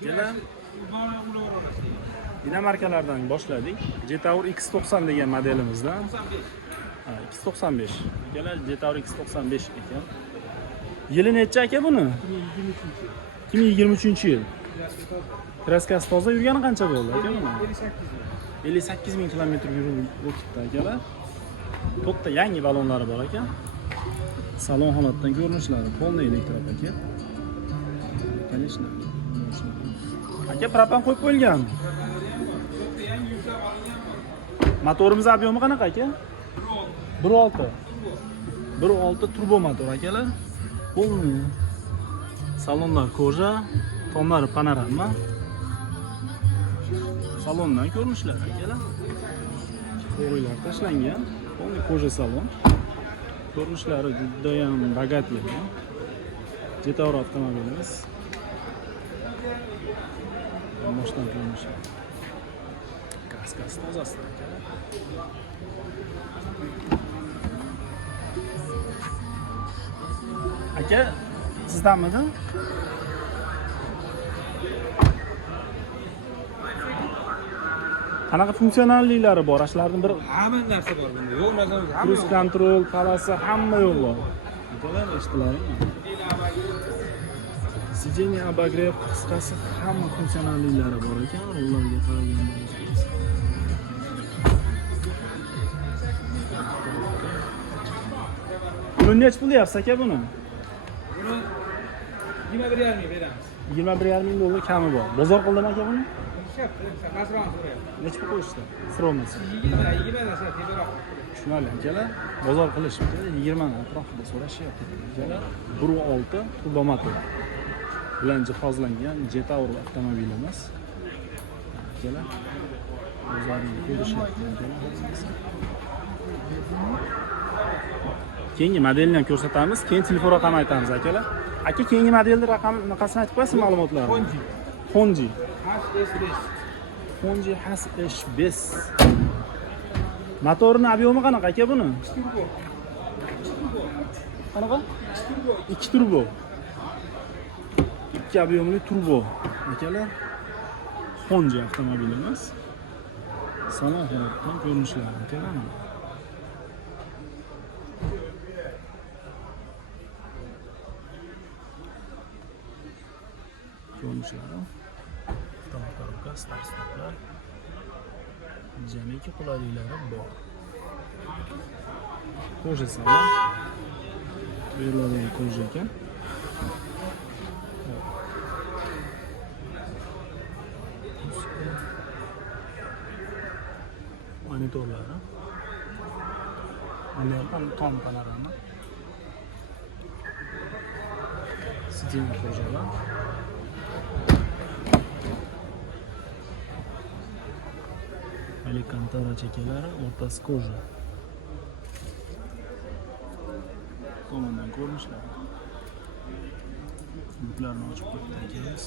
Akalar, Dinamarkalardan boshladik. Jetour X90 degan modelimizdan. X95. Akalar, Jetour X95 ekan. Yili necha aka buni? 2023-yil. Kraskasi toza, yurgani qancha bo'ldi aka buni? 58 ming kilometr yurib o'tibdi akalar. To'rtta yangi balonlari bor ekan. Salon holatdan ko'rinishlari полный elektropaket. Конечно. Aka propan qo'yib qo'yilgan. Motorimiz obyomi qanaqa aka? 1.6. 1.6 turbo motor akalar. Полный. Salonlar koja, tomlari panorama. Salondan ko'rinishlar akalar. Qo'ylar tashlangan. Полный koja salon. Ko'rinishlari juda ham bogatli. Jetour avtomobilimiz. Boshdan ko'rinishlar. Kaskasi tozasi akalar. Aka, sizdanmidi? Qanaqa funksionalliklari bor? Ashlarning bir hamma narsa bor bunda. Yo'q narsa yo'q. cruise control, palasi hamma yo'q bor. Akalar, eshitilaringmi? Sijeniya обогрев, qisqasi hamma funksionalliklari bor ekan. Ularga qaragan bo'lsangiz. Buni necha pul deyapsiz aka buni? Buni 21,5 ming beramiz. 21,5 ming dollar kami bor. Bozor qildimi aka buni? Pastroq so'rayapti. Necha pul qo'yishdi? Siromasi. 20 narsa tezroq. Tushunarli akalar. Bozor qilishibdi. 20 atrofida so'rashyapti akalar. 1.6 turbo motor bilan jihozlangan Jetour avtomobilimiz. Akalar. Bozorni ko'rishyapti akalar. Keyingi modelni ham ko'rsatamiz. Keyin telefon raqamini aytamiz akalar. Aka, keyingi modelni raqamini aytib qo'yasiz ma'lumotlarni? Honji. Honji HS5. Motorning obyomi qanaqa aka buni? Turbo. Qanaqa? 2 turbo. 2 obyomli turbo. Akalar, Honji avtomobilimiz. Salon holatdan ko'rinishlari akalar. Ko'rinishlari. Avtomotor start-stoplar. Jamiki qulayliklari bor. Koja salon. Yo'llar koja ekan. Monitorlari. Ana tom panorama. Sijeniya kojalar. Alcantara chekalari, o'rtasi koja. Tomondan ko'rinishlar. Buklarni ochib ko'ramiz.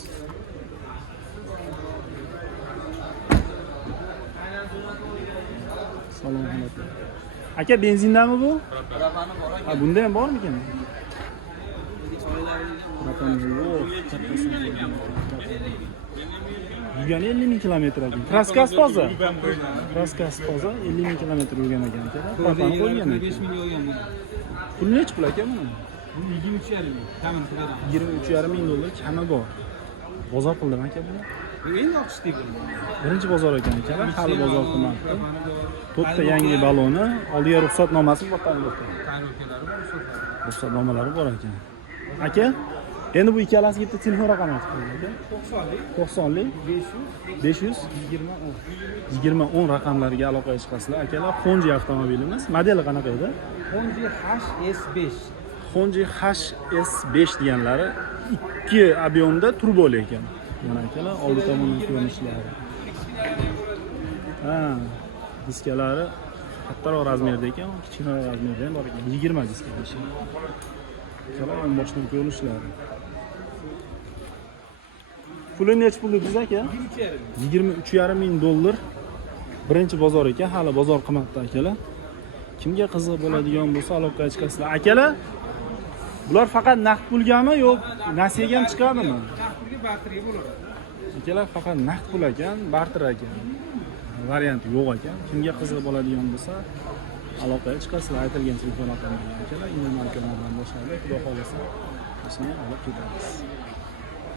Salon holati. Aka, benzindami bu? Ha, bunda ham bormikan? Yurgani 50 ming kilometr ekan. Kraskasi toza. Kraskasi toza, 50 ming kilometr yurgan ekan. Propani qo'ygan. 5 ming olgan buni. Pul necha pul aka buni? Bu 23,5 ming. Kamini beramiz. 23,5 ming dollar kami bor. Bozor qildimi aka buni? Endi ochdik buni. Birinchi bozor ekan akalar, hali bozor qilmabdi. To'rtta yangi baloni, oldiga ruxsatnomasi bor tayyorladi. Tayyorlari bor, ruxsatlari. Ruxsatnomalari bor ekan. Aka, endi bu ikkalasiga bitta telefon raqami aytib qo'ying aka. 90lik 500 20 10 raqamlariga aloqaga chiqasizlar. Akalar, Honji avtomobilimiz. Modeli qanaqa edi? Honji HS5. Honji HS5 deganlari 2 obyomda turboli ekan. Mana akalar, oldi tomondan ko'rinishlari. Ha, diskalari kattaroq razmerda ekan, kichikroq razmerda ham bor ekan. 20 diska ishi. Akalar, boshdan ko'rinishlari. Puli necha pul dedingiz aka? 23,5 ming dollar. Birinchi bozor ekan, hali bozor qimmatda akalar. Kimga qiziq bo'ladigan bo'lsa aloqaga chiqasizlar. Akalar, bular faqat naqd pulgami yo'q, nasiyaga ham chiqadimi? Naqd pulga barterga bo'ladi. Akalar faqat naqd pul ekan, barter ekan. Varianti yo'q ekan. Kimga qiziq bo'ladigan bo'lsa, aloqaga chiqasizlar, aytilgan telefon raqamiga. Akalar, indi markalardan boshlaylik, xudo xolasa, ishni olib ketamiz.